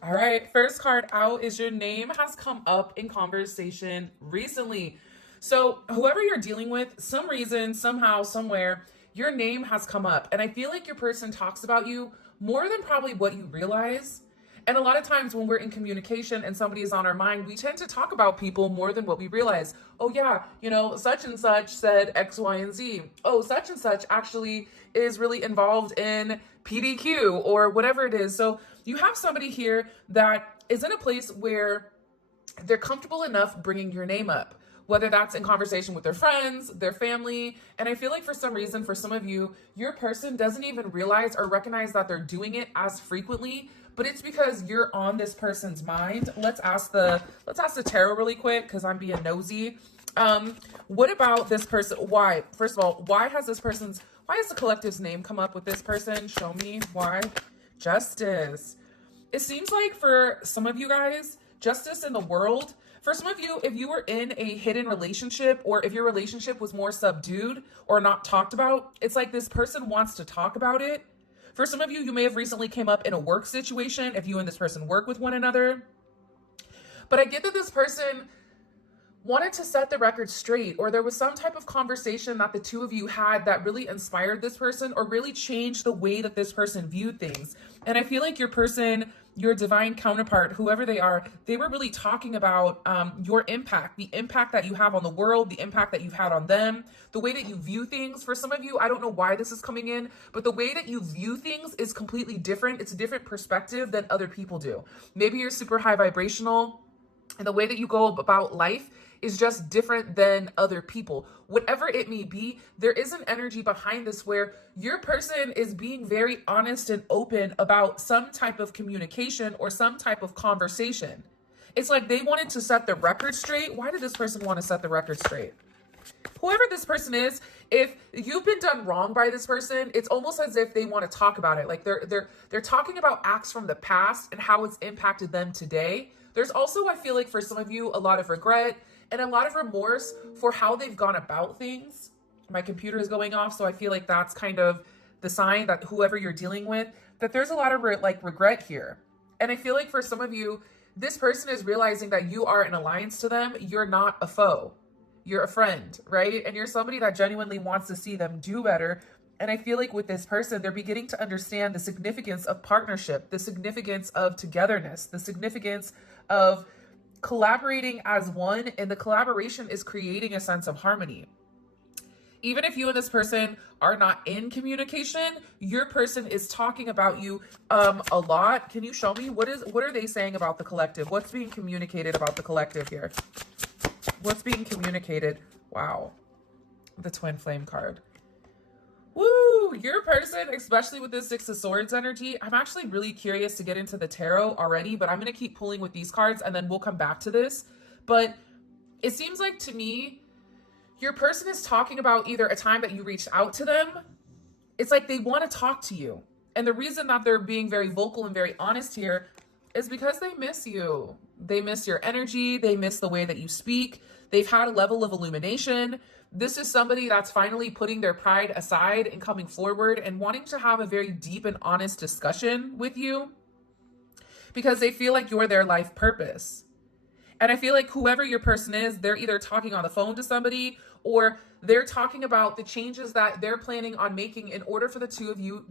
All right, first card out is your name has come up in conversation recently. So, whoever you're dealing with, some reason, somehow, somewhere, your name has come up. And I feel like your person talks about you more than probably what you realize. And a lot of times when we're in communication and somebody is on our mind, we tend to talk about people more than what we realize. Oh, yeah, such and such said X, Y, and Z. Oh, such and such actually is really involved in PDQ or whatever it is. So you have somebody here that is in a place where they're comfortable enough bringing your name up, whether that's in conversation with their friends, their family. And I feel like for some reason, for some of you, your person doesn't even realize or recognize that they're doing it as frequently, but it's because you're on this person's mind. Let's ask the tarot really quick because I'm being nosy. What about this person? Why? First of all, why has the collective's name come up with this person? Show me why. Justice. It seems like for some of you guys, justice in the world. For some of you, if you were in a hidden relationship or if your relationship was more subdued or not talked about, it's like this person wants to talk about it. For some of you, you may have recently came up in a work situation if you and this person work with one another. But I get that this person wanted to set the record straight, or there was some type of conversation that the two of you had that really inspired this person or really changed the way that this person viewed things. And I feel like your person, your divine counterpart, whoever they are, they were really talking about your impact, the impact that you have on the world, the impact that you've had on them, the way that you view things. For some of you, I don't know why this is coming in, but the way that you view things is completely different. It's a different perspective than other people do. Maybe you're super high vibrational, and the way that you go about life is just different than other people. Whatever it may be, there is an energy behind this where your person is being very honest and open about some type of communication or some type of conversation. It's like they wanted to set the record straight. Why did this person want to set the record straight? Whoever this person is, if you've been done wrong by this person, it's almost as if they want to talk about it. Like they're talking about acts from the past and how it's impacted them today. There's also, I feel like for some of you, a lot of regret and a lot of remorse for how they've gone about things. My computer is going off, so I feel like that's kind of the sign that whoever you're dealing with, that there's a lot of regret here. And I feel like for some of you, this person is realizing that you are an alliance to them. You're not a foe. You're a friend, right? And you're somebody that genuinely wants to see them do better. And I feel like with this person, they're beginning to understand the significance of partnership, the significance of togetherness, the significance of collaborating as one, and the collaboration is creating a sense of harmony. Even if you and this person are not in communication, your person is talking about you a lot. Can you show me what are they saying about the collective? What's being communicated about the collective here? What's being communicated? Wow. The twin flame card. Woo! Your person, especially with this Six of Swords energy, I'm actually really curious to get into the tarot already, but I'm going to keep pulling with these cards and then we'll come back to this. But it seems like to me, your person is talking about either a time that you reached out to them. It's like they want to talk to you. And the reason that they're being very vocal and very honest here is because they miss you. They miss your energy. They miss the way that you speak. They've had a level of illumination. This is somebody that's finally putting their pride aside and coming forward and wanting to have a very deep and honest discussion with you because they feel like you're their life purpose. And I feel like whoever your person is, they're either talking on the phone to somebody or they're talking about the changes that they're planning on making in order for the two of you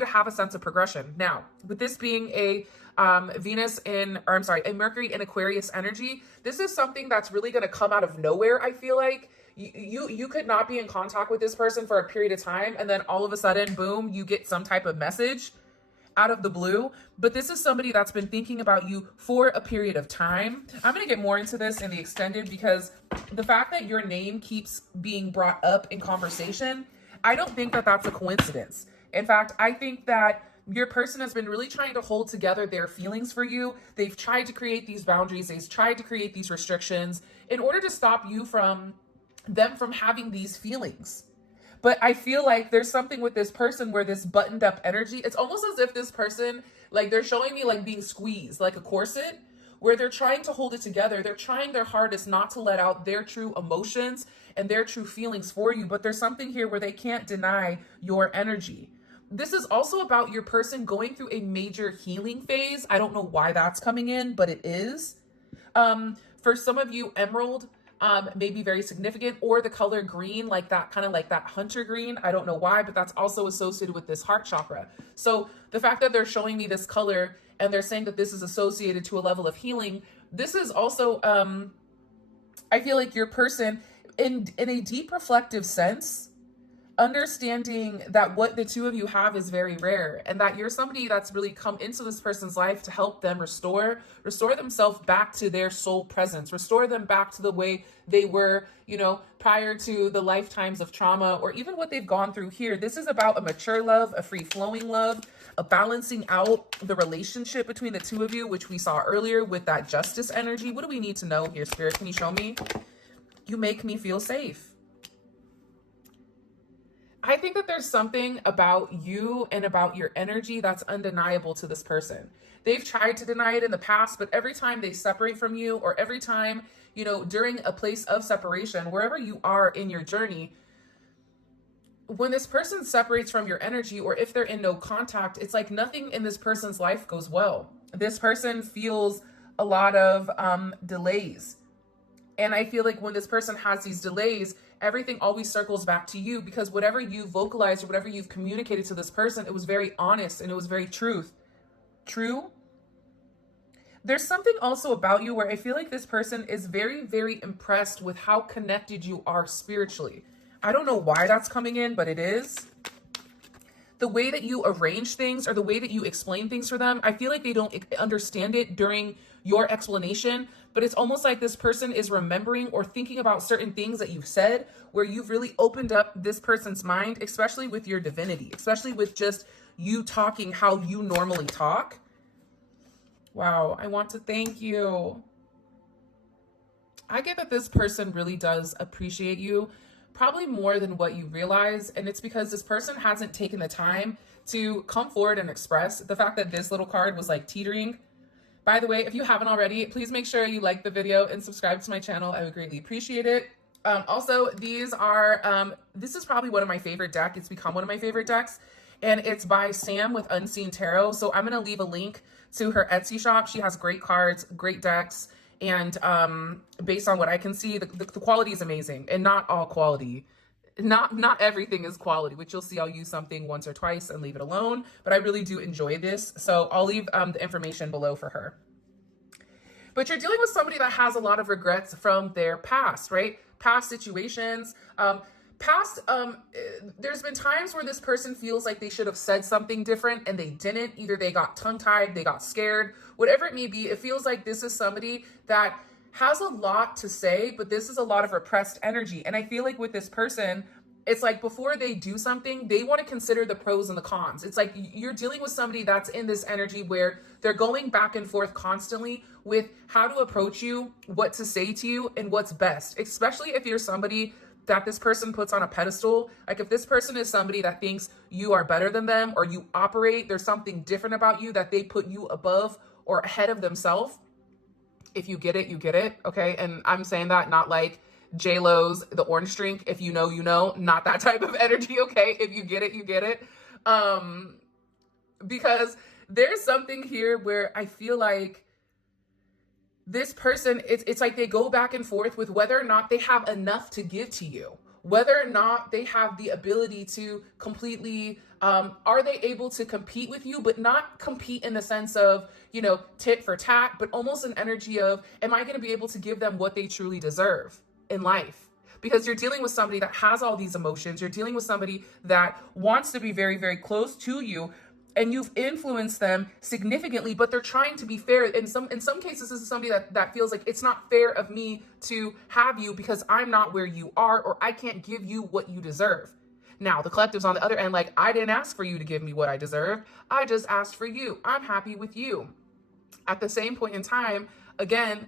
to have a sense of progression. Now, with this being a Mercury in Aquarius energy, this is something that's really going to come out of nowhere. I feel like you could not be in contact with this person for a period of time, and then all of a sudden, boom, you get some type of message out of the blue. But this is somebody that's been thinking about you for a period of time. I'm going to get more into this in the extended because the fact that your name keeps being brought up in conversation, I don't think that that's a coincidence. In fact, I think that your person has been really trying to hold together their feelings for you. They've tried to create these boundaries. They've tried to create these restrictions in order to stop you from having these feelings. But I feel like there's something with this person where this buttoned up energy, it's almost as if this person, like they're showing me like being squeezed like a corset, where they're trying to hold it together. They're trying their hardest not to let out their true emotions and their true feelings for you. But there's something here where they can't deny your energy. This is also about your person going through a major healing phase. I don't know why that's coming in, but it is. For some of you, emerald may be very significant, or the color green, like that, kind of like that hunter green. I don't know why, but that's also associated with this heart chakra. So the fact that they're showing me this color and they're saying that this is associated to a level of healing, this is also, I feel like your person in a deep reflective sense, understanding that what the two of you have is very rare, and that you're somebody that's really come into this person's life to help them restore themselves back to their soul presence, restore them back to the way they were, you know, prior to the lifetimes of trauma or even what they've gone through here. This is about a mature love, a free flowing love, a balancing out the relationship between the two of you, which we saw earlier with that justice energy. What do we need to know here, Spirit? Can you show me? You make me feel safe. I think that there's something about you and about your energy that's undeniable to this person. They've tried to deny it in the past, but every time they separate from you, or every time, you know, during a place of separation, wherever you are in your journey, when this person separates from your energy, or if they're in no contact, it's like nothing in this person's life goes well. This person feels a lot of delays. And I feel like when this person has these delays, everything always circles back to you, because whatever you vocalized or whatever you've communicated to this person, it was very honest and it was very true. There's something also about you where I feel like this person is very, very impressed with how connected you are spiritually. I don't know why that's coming in, but it is. The way that you arrange things or the way that you explain things for them, I feel like they don't understand it during your explanation, but it's almost like this person is remembering or thinking about certain things that you've said, where you've really opened up this person's mind, especially with your divinity, especially with just you talking how you normally talk. Wow, I want to thank you. I get that this person really does appreciate you, probably more than what you realize. And it's because this person hasn't taken the time to come forward and express the fact that this little card was like teetering. By the way, if you haven't already, please make sure you like the video and subscribe to my channel. I would greatly appreciate it. Also, these are, this is probably one of my favorite decks. It's become one of my favorite decks, and it's by Sam with Unseen Tarot. So I'm going to leave a link to her Etsy shop. She has great cards, great decks. And based on what I can see, the quality is amazing, and not all quality. Not everything is quality, which you'll see. I'll use something once or twice and leave it alone, but I really do enjoy this. So I'll leave the information below for her. But you're dealing with somebody that has a lot of regrets from their past, right? Past situations, there's been times where this person feels like they should have said something different and they didn't. Either they got tongue-tied, they got scared, whatever it may be. It feels like this is somebody that has a lot to say, but this is a lot of repressed energy. And I feel like with this person, it's like before they do something, they want to consider the pros and the cons. It's like you're dealing with somebody that's in this energy where they're going back and forth constantly with how to approach you, what to say to you, and what's best, especially if you're somebody that this person puts on a pedestal. Like if this person is somebody that thinks you are better than them, or you operate, there's something different about you that they put you above or ahead of themselves. If you get it, you get it. Okay. And I'm saying that not like J-Lo's The Orange Drink. If you know, you know, not that type of energy. Okay. If you get it, you get it. Because there's something here where I feel like this person, it's like they go back and forth with whether or not they have enough to give to you, whether or not they have the ability to completely, are they able to compete with you, but not compete in the sense of, you know, tit for tat, but almost an energy of, am I going to be able to give them what they truly deserve in life? Because you're dealing with somebody that has all these emotions. You're dealing with somebody that wants to be very, very close to you, and you've influenced them significantly, but they're trying to be fair. In some cases, this is somebody that feels like it's not fair of me to have you because I'm not where you are, or I can't give you what you deserve. Now, the collective's on the other end, like, I didn't ask for you to give me what I deserve. I just asked for you. I'm happy with you. At the same point in time, again,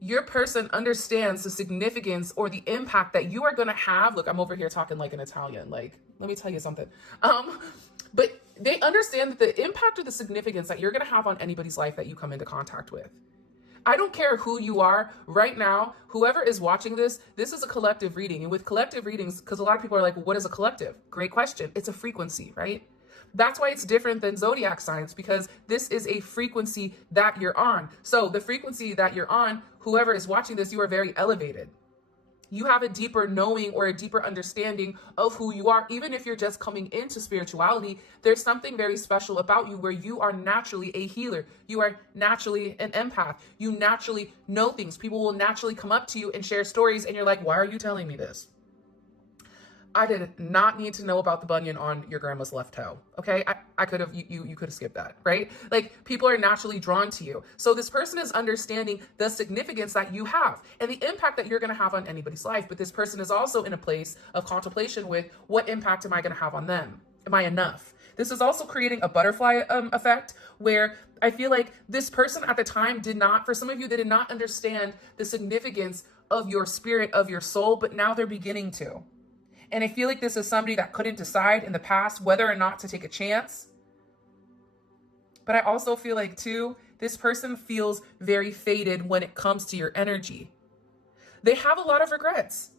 your person understands the significance or the impact that you are going to have. Look, I'm over here talking like an Italian. Like, let me tell you something. But they understand that the impact or the significance that you're going to have on anybody's life that you come into contact with. I don't care who you are right now, whoever is watching this is a collective reading. And with collective readings, because a lot of people are like, well, what is a collective? Great question. It's a frequency, right? That's why it's different than zodiac signs, because this is a frequency that you're on. So the frequency that you're on, whoever is watching this, you are very elevated. You have a deeper knowing or a deeper understanding of who you are. Even if you're just coming into spirituality, there's something very special about you where you are naturally a healer. You are naturally an empath. You naturally know things. People will naturally come up to you and share stories, and you're like, why are you telling me this? I did not need to know about the bunion on your grandma's left toe. Okay. I could have, you could have skipped that, right? Like, people are naturally drawn to you. So this person is understanding the significance that you have and the impact that you're going to have on anybody's life. But this person is also in a place of contemplation with, what impact am I going to have on them? Am I enough? This is also creating a butterfly effect, where I feel like this person at the time for some of you, they did not understand the significance of your spirit, of your soul, but now they're beginning to. And I feel like this is somebody that couldn't decide in the past whether or not to take a chance. But I also feel like, too, this person feels very faded when it comes to your energy. They have a lot of regrets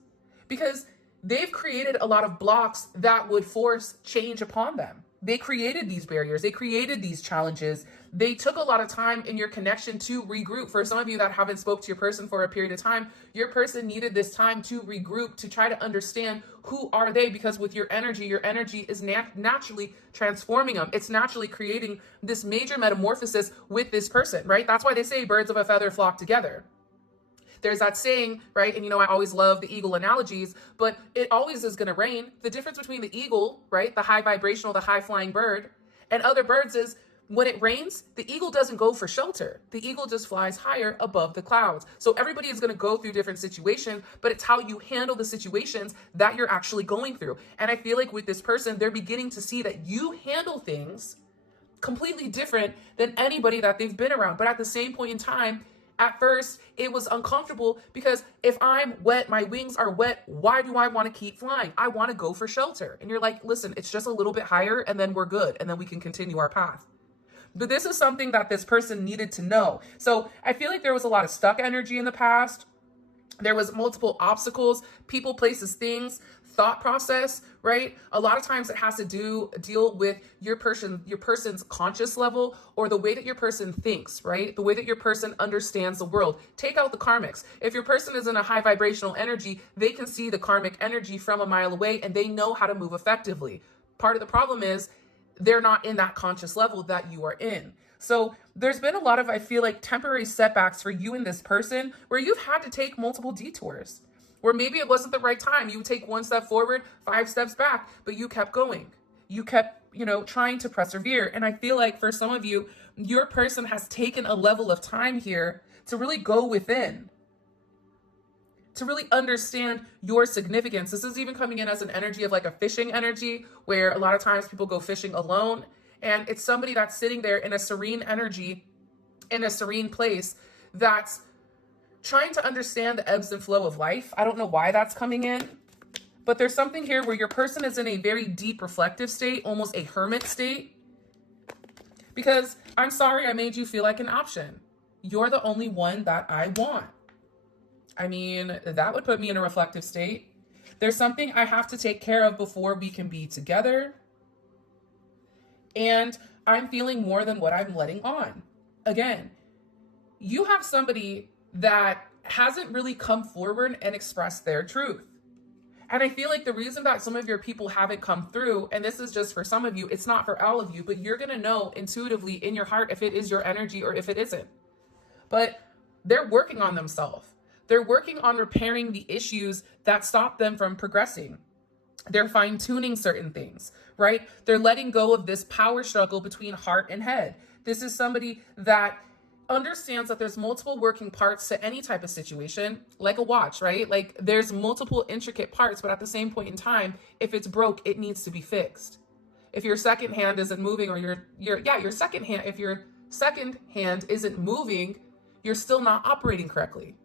because they've created a lot of blocks that would force change upon them. They created these barriers. They created these challenges. They took a lot of time in your connection to regroup. For some of you that haven't spoke to your person for a period of time, your person needed this time to regroup, to try to understand who are they, because with your energy is naturally transforming them. It's naturally creating this major metamorphosis with this person, right? That's why they say birds of a feather flock together. There's that saying, right? And I always love the eagle analogies, but it always is going to rain. The difference between the eagle, right, the high vibrational, the high flying bird, and other birds is, when it rains, the eagle doesn't go for shelter. The eagle just flies higher above the clouds. So everybody is going to go through different situations, but it's how you handle the situations that you're actually going through. And I feel like with this person, they're beginning to see that you handle things completely different than anybody that they've been around. But at the same point in time, at first, it was uncomfortable, because if I'm wet, my wings are wet, why do I want to keep flying? I want to go for shelter. And you're like, listen, it's just a little bit higher and then we're good. And then we can continue our path. But this is something that this person needed to know. So I feel like there was a lot of stuck energy in the past. There was multiple obstacles, people, places, things, thought process, right? A lot of times it has to deal with your person's conscious level, or the way that your person thinks, right? The way that your person understands the world. Take out the karmics. If your person is in a high vibrational energy, they can see the karmic energy from a mile away and they know how to move effectively. Part of the problem is they're not in that conscious level that you are in. So there's been a lot of, I feel like, temporary setbacks for you and this person, where you've had to take multiple detours, where maybe it wasn't the right time. You take one step forward, 5 steps back, but you kept going. You kept, trying to persevere. And I feel like for some of you, your person has taken a level of time here to really go within, to really understand your significance. This is even coming in as an energy of like a fishing energy, where a lot of times people go fishing alone. And it's somebody that's sitting there in a serene energy, in a serene place, that's trying to understand the ebbs and flow of life. I don't know why that's coming in, but there's something here where your person is in a very deep reflective state, almost a hermit state, because I'm sorry I made you feel like an option. You're the only one that I want. I mean, that would put me in a reflective state. There's something I have to take care of before we can be together. And I'm feeling more than what I'm letting on. Again, you have somebody that hasn't really come forward and expressed their truth. And I feel like the reason that some of your people haven't come through, and this is just for some of you, it's not for all of you, but you're going to know intuitively in your heart if it is your energy or if it isn't. But they're working on themselves. They're working on repairing the issues that stop them from progressing. They're fine-tuning certain things, right? They're letting go of this power struggle between heart and head. This is somebody that understands that there's multiple working parts to any type of situation, like a watch, right? Like, there's multiple intricate parts, but at the same point in time, if it's broke, it needs to be fixed. If your second hand isn't moving, or if your second hand isn't moving, you're still not operating correctly.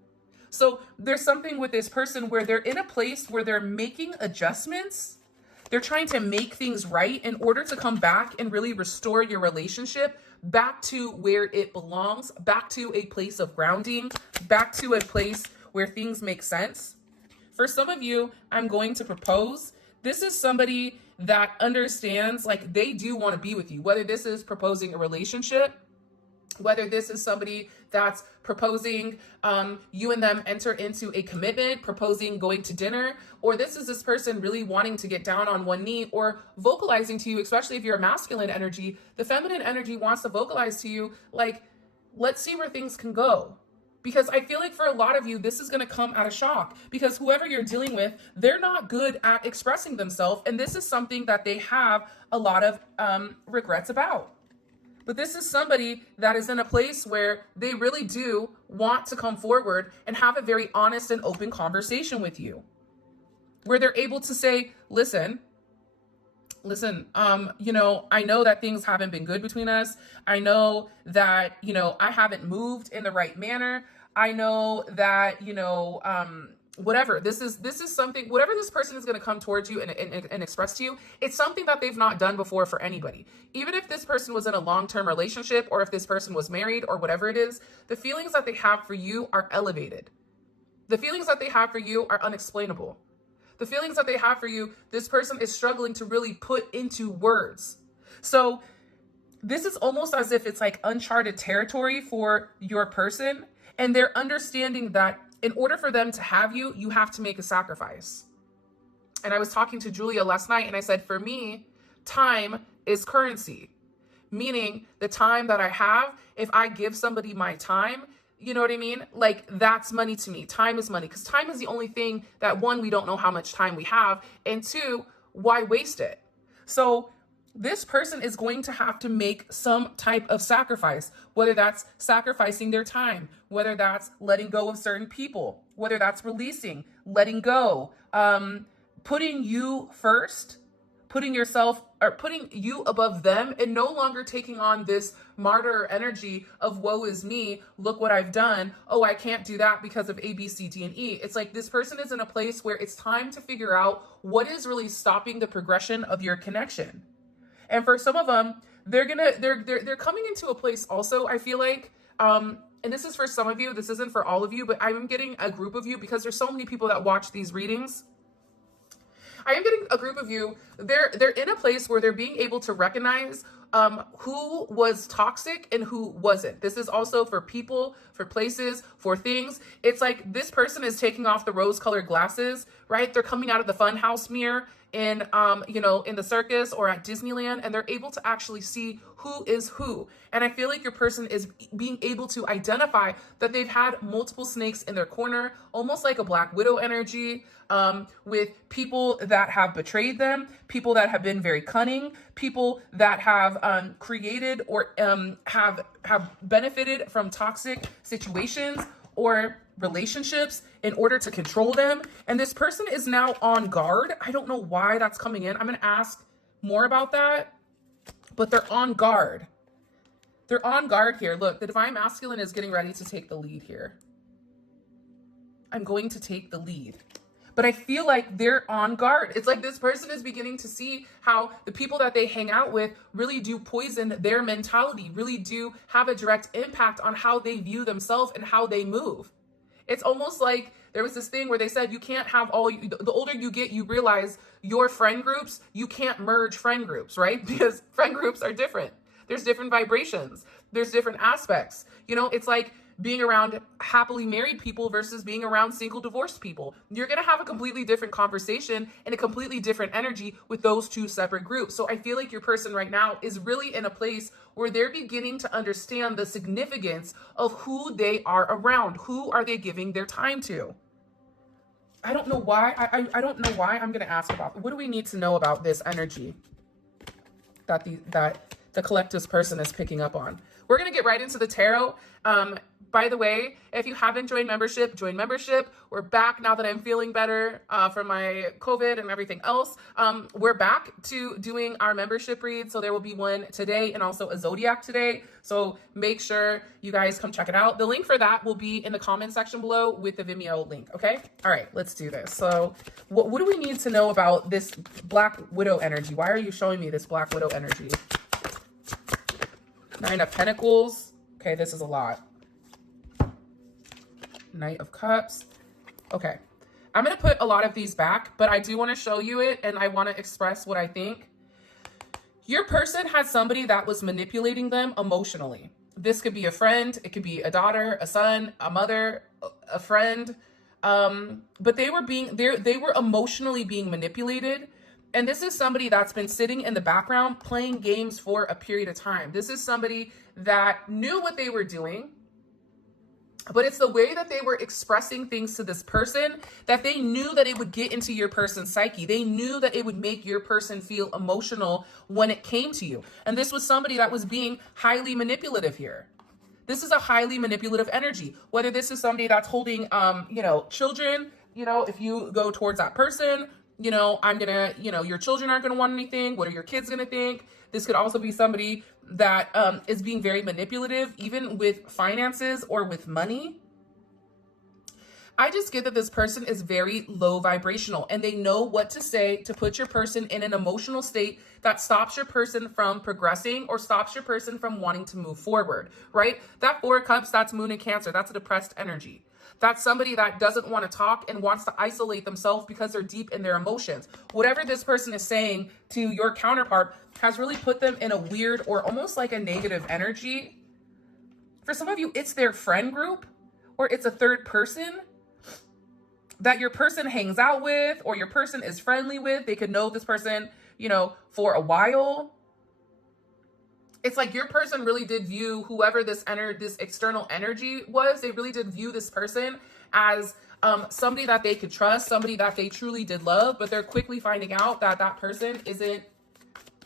So there's something with this person where they're in a place where they're making adjustments. They're trying to make things right in order to come back and really restore your relationship back to where it belongs, back to a place of grounding, back to a place where things make sense. For some of you, I'm going to propose. This is somebody that understands, like, they do want to be with you, whether this is proposing a relationship, whether this is somebody that's proposing you and them enter into a commitment, proposing going to dinner, or this person really wanting to get down on one knee or vocalizing to you, especially if you're a masculine energy. The feminine energy wants to vocalize to you, like, let's see where things can go. Because I feel like for a lot of you, this is going to come out of shock, because whoever you're dealing with, they're not good at expressing themselves. And this is something that they have a lot of regrets about. But this is somebody that is in a place where they really do want to come forward and have a very honest and open conversation with you, where they're able to say, listen, you know, I know that things haven't been good between us. I know that, you know, I haven't moved in the right manner. I know that, you know, whatever, this is something, whatever this person is going to come towards you and express to you, it's something that they've not done before for anybody. Even if this person was in a long-term relationship, or if this person was married, or whatever it is, the feelings that they have for you are elevated. The feelings that they have for you are unexplainable. The feelings that they have for you, this person is struggling to really put into words. So this is almost as if it's like uncharted territory for your person. And they're understanding that in order for them to have you, you have to make a sacrifice. And I was talking to Julia last night, and I said, for me, time is currency. Meaning the time that I have, if I give somebody my time, you know what I mean? Like, that's money to me. Time is money, because time is the only thing that, one, we don't know how much time we have, and two, why waste it? So this person is going to have to make some type of sacrifice, whether that's sacrificing their time, whether that's letting go of certain people, whether that's releasing, letting go, putting you first, putting yourself, or putting you above them, and no longer taking on this martyr energy of woe is me, look what I've done, oh, I can't do that because of A, B, C, D, and E. It's like this person is in a place where it's time to figure out what is really stopping the progression of your connection. And for some of them, they're coming into a place also, I feel like, and this is for some of you, this isn't for all of you, but I'm getting a group of you, because there's so many people that watch these readings. I am getting a group of you, they're in a place where they're being able to recognize who was toxic and who wasn't. This is also for people, for places, for things. It's like this person is taking off the rose-colored glasses, right? They're coming out of the funhouse mirror in, you know, in the circus or at Disneyland, and they're able to actually see who is who. And I feel like your person is being able to identify that they've had multiple snakes in their corner, almost like a Black Widow energy, with people that have betrayed them, people that have been very cunning, people that have created or have benefited from toxic situations or relationships in order to control them. And this person is now on guard. I don't know why that's coming in. I'm going to ask more about that, but they're on guard. They're on guard here. Look, the Divine Masculine is getting ready to take the lead here. I'm going to take the lead. But I feel like they're on guard. It's like this person is beginning to see how the people that they hang out with really do poison their mentality, really do have a direct impact on how they view themselves and how they move. It's almost like there was this thing where they said you can't have all, the older you get, you realize your friend groups, you can't merge friend groups, right? Because friend groups are different. There's different vibrations. There's different aspects. You know, it's like being around happily married people versus being around single divorced people. You're going to have a completely different conversation and a completely different energy with those two separate groups. So I feel like your person right now is really in a place where they're beginning to understand the significance of who they are around. Who are they giving their time to? I don't know why. I don't know why. I'm going to ask about, what do we need to know about this energy that the collectivist person is picking up on? We're going to get right into the tarot. By the way, if you haven't joined membership, join membership. We're back now that I'm feeling better from my COVID and everything else. We're back to doing our membership read. So there will be one today and also a zodiac today. So make sure you guys come check it out. The link for that will be in the comment section below with the Vimeo link. Okay. All right, let's do this. So what do we need to know about this Black Widow energy? Why are you showing me this Black Widow energy? Nine of Pentacles. Okay, this is a lot. Knight of Cups. Okay. I'm going to put a lot of these back, but I do want to show you it, and I want to express what I think. Your person had somebody that was manipulating them emotionally. This could be a friend, it could be a daughter, a son, a mother, a friend. But they were emotionally being manipulated. And this is somebody that's been sitting in the background playing games for a period of time. This is somebody that knew what they were doing, but it's the way that they were expressing things to this person that they knew that it would get into your person's psyche. They knew that it would make your person feel emotional when it came to you. And this was somebody that was being highly manipulative here. This is a highly manipulative energy. Whether this is somebody that's holding, children, if you go towards that person, your children aren't going to want anything. What are your kids going to think? This could also be somebody that is being very manipulative, even with finances or with money. I just get that this person is very low vibrational, and they know what to say to put your person in an emotional state that stops your person from progressing or stops your person from wanting to move forward, right? That Four of Cups, that's Moon in Cancer. That's a depressed energy. That's somebody that doesn't want to talk and wants to isolate themselves because they're deep in their emotions. Whatever this person is saying to your counterpart has really put them in a weird or almost like a negative energy. For some of you, it's their friend group, or it's a third person that your person hangs out with, or your person is friendly with. They could know this person, for a while. It's like your person really did view whoever this external energy was. They really did view this person as somebody that they could trust, somebody that they truly did love, but they're quickly finding out that that person isn't,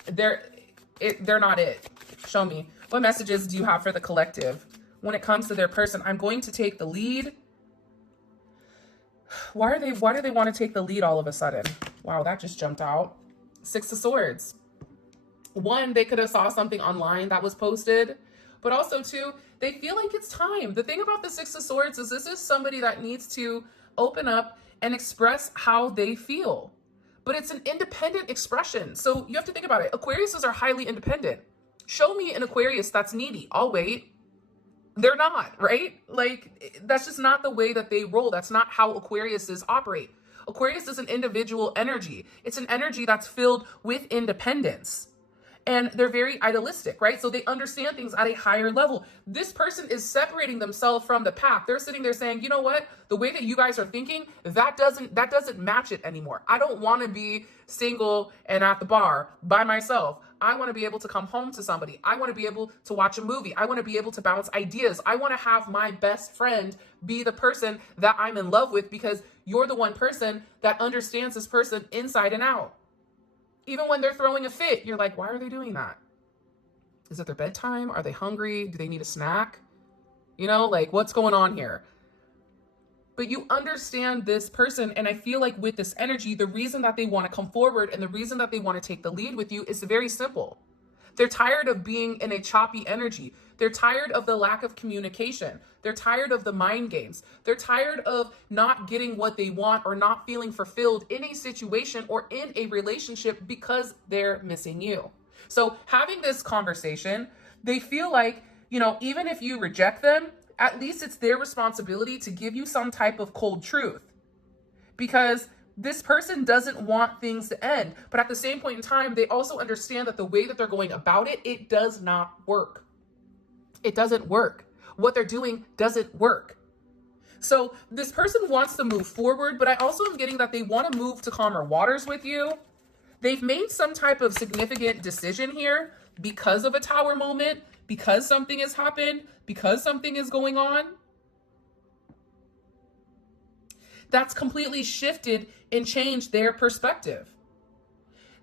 they're not it. Show me. What messages do you have for the collective when it comes to their person? I'm going to take the lead. Why do they want to take the lead all of a sudden? Wow, that just jumped out. Six of Swords. One, they could have saw something online that was posted, but also two, they feel like it's time. The thing about the Six of Swords is this is somebody that needs to open up and express how they feel, but it's an independent expression. So you have to think about it. Aquariuses are highly independent. Show me an Aquarius that's needy. I'll wait. They're not, right? Like, that's just not the way that they roll. That's not how Aquariuses operate. Aquarius is an individual energy. It's an energy that's filled with independence. And they're very idealistic, right? So they understand things at a higher level. This person is separating themselves from the pack. They're sitting there saying, you know what? The way that you guys are thinking, that doesn't match it anymore. I don't want to be single and at the bar by myself. I want to be able to come home to somebody. I want to be able to watch a movie. I want to be able to bounce ideas. I want to have my best friend be the person that I'm in love with, because you're the one person that understands this person inside and out. Even when they're throwing a fit, you're like, why are they doing that? Is it their bedtime? Are they hungry? Do they need a snack? Like, what's going on here? But you understand this person, and I feel like with this energy, the reason that they want to come forward and the reason that they want to take the lead with you is very simple. They're tired of being in a choppy energy. They're tired of the lack of communication. They're tired of the mind games. They're tired of not getting what they want or not feeling fulfilled in a situation or in a relationship because they're missing you. So having this conversation, they feel like, even if you reject them, at least it's their responsibility to give you some type of cold truth, because this person doesn't want things to end. But at the same point in time, they also understand that the way that they're going about it, it does not work. It doesn't work. What they're doing doesn't work. So this person wants to move forward, but I also am getting that they want to move to calmer waters with you. They've made some type of significant decision here because of a Tower moment, because something has happened, because something is going on. That's completely shifted and changed their perspective.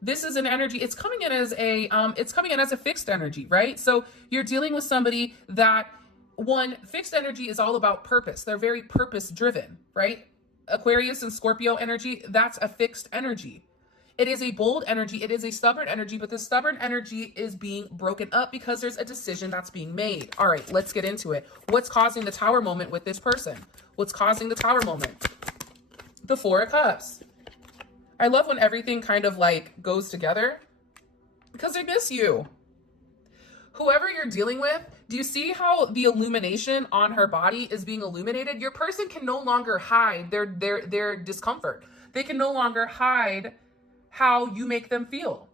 This is an energy, it's coming in as a fixed energy, right? So you're dealing with somebody that, fixed energy is all about purpose. They're very purpose driven, right? Aquarius and Scorpio energy, that's a fixed energy. It is a bold energy. It is a stubborn energy, but the stubborn energy is being broken up because there's a decision that's being made. All right, let's get into it. What's causing the Tower moment with this person? What's causing the Tower moment? The Four of Cups. I love when everything kind of like goes together because they miss you. Whoever you're dealing with, Do you see how the illumination on her body is being illuminated? Your person can no longer hide their discomfort. They can no longer hide how you make them feel.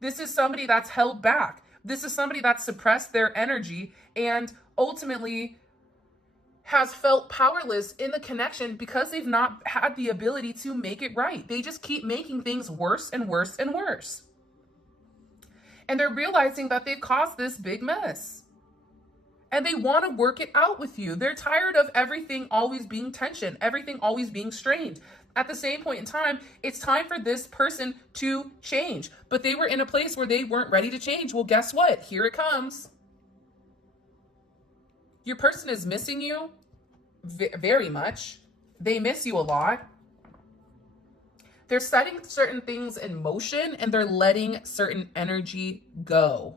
This is somebody that's held back. This is somebody that's suppressed their energy and ultimately has felt powerless in the connection because they've not had the ability to make it right. They just keep making things worse and worse and worse. And they're realizing that they've caused this big mess. And they want to work it out with you. They're tired of everything always being tension, everything always being strained. At the same point in time, it's time for this person to change. But they were in a place where they weren't ready to change. Well, guess what? Here it comes. Your person is missing you very much. They miss you a lot. They're setting certain things in motion and they're letting certain energy go.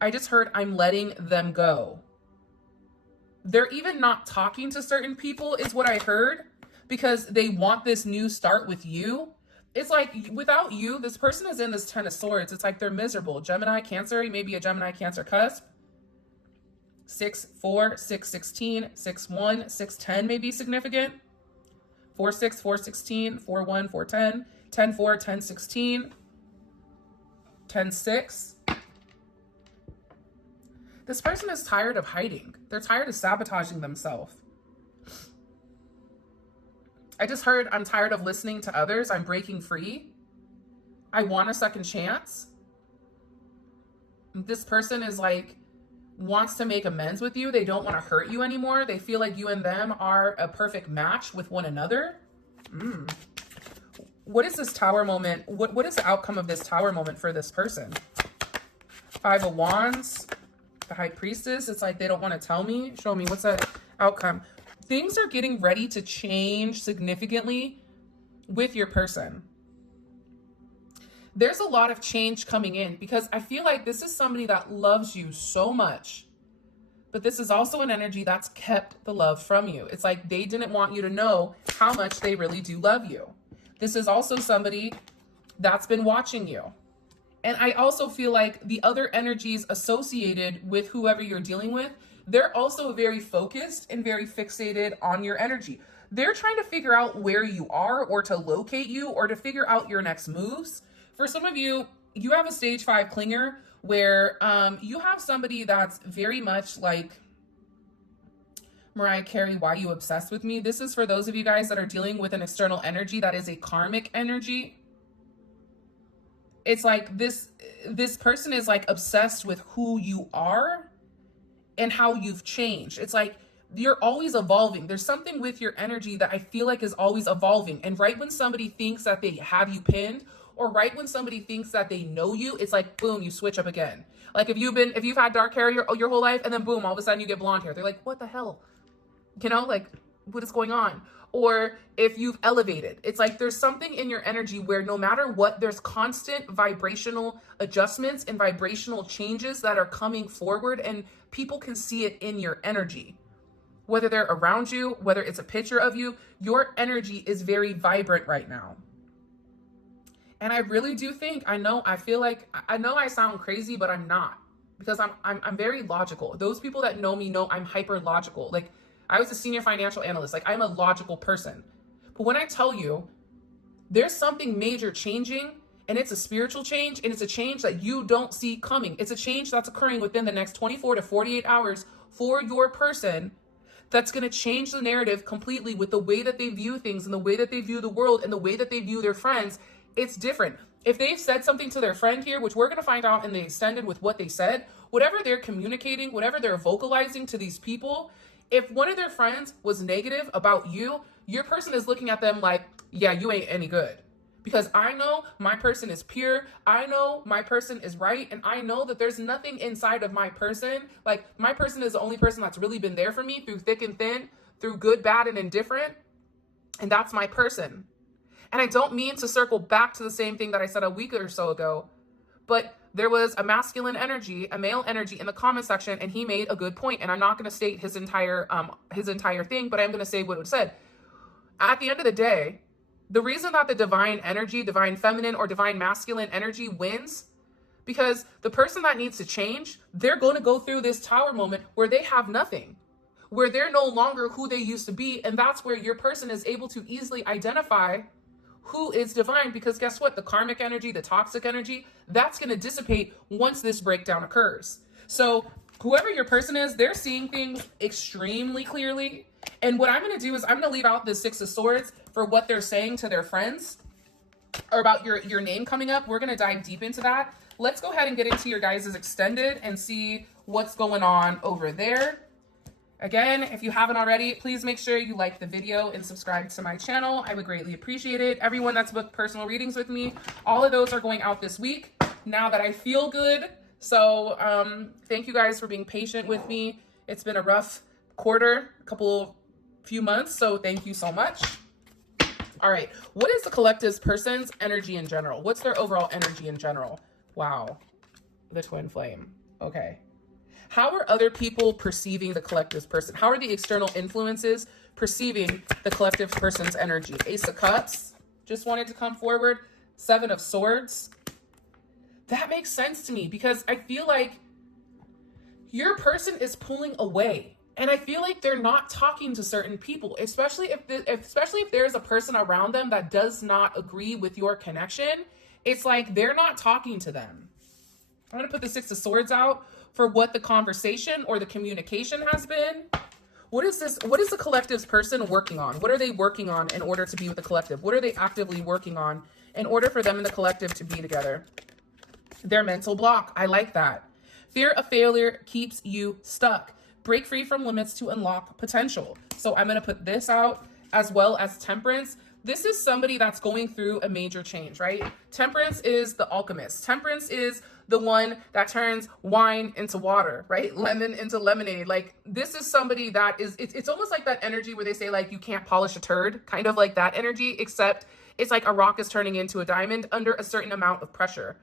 I just heard I'm letting them go. They're even not talking to certain people is what I heard because they want this new start with you. It's like without you, this person is in this 10 of swords. It's like they're miserable. Gemini, Cancer, maybe a Gemini, Cancer cusp. 6-4, 6-16, 6-1, 6-10 may be significant. 4-6, 4-16, 4-1, 4-10, 10-4, 10-16, 10-6. This person is tired of hiding. They're tired of sabotaging themselves. I just heard I'm tired of listening to others. I'm breaking free. I want a second chance. This person is like, wants to make amends with you. They don't want to hurt you anymore. They feel like you and them are a perfect match with one another. What is this tower moment? What is the outcome of this tower moment for this person? 5 of Wands, the High Priestess. It's like they don't want to tell me. Show me, what's that outcome? Things are getting ready to change significantly with your person. There's a lot of change coming in because I feel like this is somebody that loves you so much, but this is also an energy that's kept the love from you. It's like they didn't want you to know how much they really do love you. This is also somebody that's been watching you. And I also feel like the other energies associated with whoever you're dealing with, they're also very focused and very fixated on your energy. They're trying to figure out where you are or to locate you or to figure out your next moves. For some of you, you have a stage 5 clinger where you have somebody that's very much like Mariah Carey, Why You Obsessed With Me? This is for those of you guys that are dealing with an external energy that is a karmic energy. It's like this person is like obsessed with who you are and how you've changed. It's like you're always evolving. There's something with your energy that I feel like is always evolving. And right when somebody thinks that they have you pinned, or right when somebody thinks that they know you, it's like, boom, you switch up again. Like if you've had dark hair your whole life and then boom, all of a sudden you get blonde hair. They're like, what the hell? You know, like what is going on? Or if you've elevated, it's like there's something in your energy where no matter what, there's constant vibrational adjustments and vibrational changes that are coming forward and people can see it in your energy. Whether they're around you, whether it's a picture of you, your energy is very vibrant right now. And I really do think, I know I sound crazy, but I'm not, because I'm very logical. Those people that know me know I'm hyper logical. Like I was a senior financial analyst. Like I'm a logical person. But when I tell you there's something major changing and it's a spiritual change and it's a change that you don't see coming. It's a change that's occurring within the next 24 to 48 hours for your person. That's going to change the narrative completely with the way that they view things and the way that they view the world and the way that they view their friends. It's different. If they've said something to their friend here, which we're going to find out in the extended with what they said, whatever they're communicating, whatever they're vocalizing to these people, if one of their friends was negative about you, your person is looking at them like, yeah, you ain't any good. Because I know my person is pure. I know my person is right. And I know that there's nothing inside of my person. Like my person is the only person that's really been there for me through thick and thin, through good, bad, and indifferent. And that's my person. And I don't mean to circle back to the same thing that I said a week or so ago, but there was a masculine energy, a male energy in the comment section, and he made a good point. And I'm not going to state his entire thing, but I'm going to say what it said. At the end of the day, the reason that the divine energy, divine feminine or divine masculine energy wins, Because the person that needs to change, they're going to go through this tower moment where they have nothing, where they're no longer who they used to be. And that's where your person is able to easily identify who is divine. Because guess what? The karmic energy, the toxic energy, that's going to dissipate once this breakdown occurs. So whoever your person is, they're seeing things extremely clearly. And what I'm going to do is I'm going to leave out the Six of Swords for what they're saying to their friends or about your name coming up. We're going to dive deep into that. Let's go ahead and get into your guys' extended and see what's going on over there. Again, if you haven't already, please make sure you like the video and subscribe to my channel. I would greatly appreciate it. Everyone that's booked personal readings with me, all of those are going out this week now that I feel good. So thank you guys for being patient with me. It's been a rough quarter, few months, so thank you so much. All right, what is the collective's person's energy in general? What's their overall energy in general? Wow, the twin flame. Okay. How are other people perceiving the collective's person? How are the external influences perceiving the collective person's energy? Ace of Cups just wanted to come forward. Seven of Swords. That makes sense to me because I feel like your person is pulling away. And I feel like they're not talking to certain people, especially if there's a person around them that does not agree with your connection. It's like they're not talking to them. I'm going to put the Six of Swords out for what the conversation or the communication has been. What is the collective's person working on? What are they working on in order to be with the collective? What are they actively working on in order for them and the collective to be together? Their mental block. I like that. Fear of failure keeps you stuck. Break free from limits to unlock potential. So I'm going to put this out as well as Temperance. This is somebody that's going through a major change, right? Temperance is the alchemist. Temperance is the one that turns wine into water, right? Lemon into lemonade. Like this is somebody that is, it's almost like that energy where they say like, you can't polish a turd, kind of like that energy, except it's like a rock is turning into a diamond under a certain amount of pressure.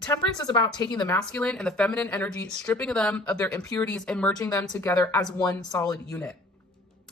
Temperance is about taking the masculine and the feminine energy, stripping them of their impurities and merging them together as one solid unit.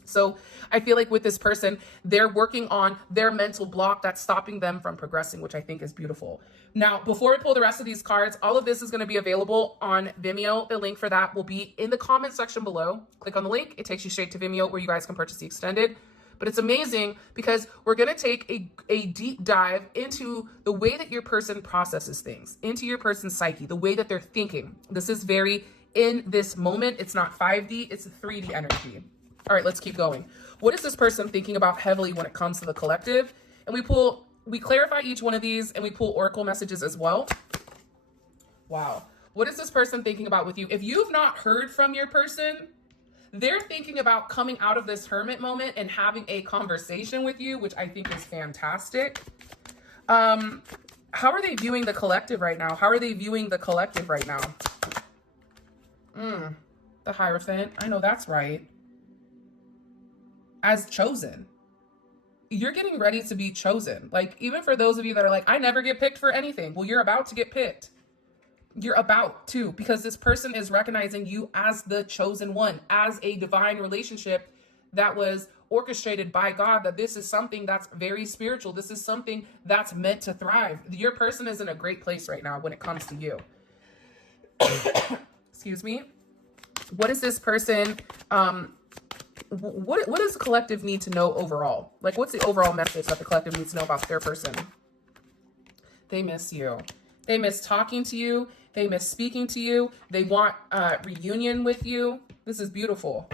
So I feel like with this person, they're working on their mental block that's stopping them from progressing, which I think is beautiful. Now, before we pull the rest of these cards, all of this is going to be available on Vimeo. The link for that will be in the comment section below. Click on the link. It takes you straight to Vimeo where you guys can purchase the extended. But it's amazing because we're going to take a deep dive into the way that your person processes things, into your person's psyche, the way that they're thinking. This is very in this moment. It's not 5D, it's 3D energy. All right, let's keep going. What is this person thinking about heavily when it comes to the collective? And we clarify each one of these and we pull oracle messages as well. Wow. What is this person thinking about with you? If you've not heard from your person, they're thinking about coming out of this hermit moment and having a conversation with you, which I think is fantastic. How are they viewing the collective right now? How are they viewing the collective right now? The Hierophant. I know that's right. As chosen. You're getting ready to be chosen. Like, even for those of you that are like, I never get picked for anything. Well, you're about to get picked. You're about to, because this person is recognizing you as the chosen one, as a divine relationship that was orchestrated by God, that this is something that's very spiritual. This is something that's meant to thrive. Your person is in a great place right now when it comes to you. Excuse me. What is this person, what does the collective need to know overall? Like, what's the overall message that the collective needs to know about their person? They miss you. They miss talking to you. They miss speaking to you. They want reunion with you. This is beautiful.